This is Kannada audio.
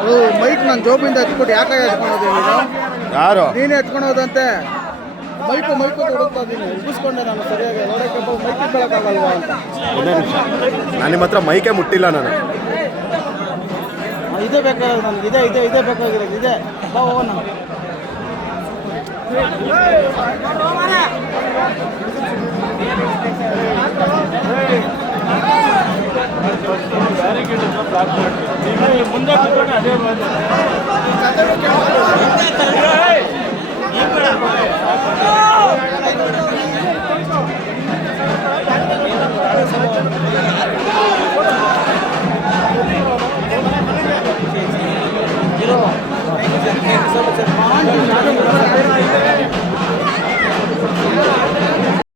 ಅದು ಮೈಕ್ ನಾನು ಜೋಬಿಂದ ಎತ್ಕೊಟ್ಟು ಯಾಕೆ ಎತ್ಕೊಳೋದು ನೀನು? ಯಾರು ನೀನೇ ಎತ್ಕೊಳೋದಂತೆ. ಮೈಕು ಹುಡುಕ್ತಾ ಇದ್ದೀನಿ, ಉಗಿಸ್ಕೊಂಡೆ ನಾನು ಸರಿಯಾಗಿ ನೋಡೋಕ್ಕೆ ಮೈಕ್ ಇಟ್ಕೊಳ್ಳೋಕ್ಕಾಗಲ್ವಾ ಅಂತ. ಒಂದೇ ನಿಮಿಷ, ನಾನು ನಿಮ್ಮ ಹತ್ರ ಮೈಕೇ ಮುಟ್ಟಿಲ್ಲ ನಾನು. ಇದೇ ಬೇಕಾಗಿರೋದು ನನಗೆ, ಇದೇ ಬೇಕಾಗಿರೋದು ಇದೆ. ಬಾ ಹೋಗೋಣ. ಮುಂದೆ ಅದೇ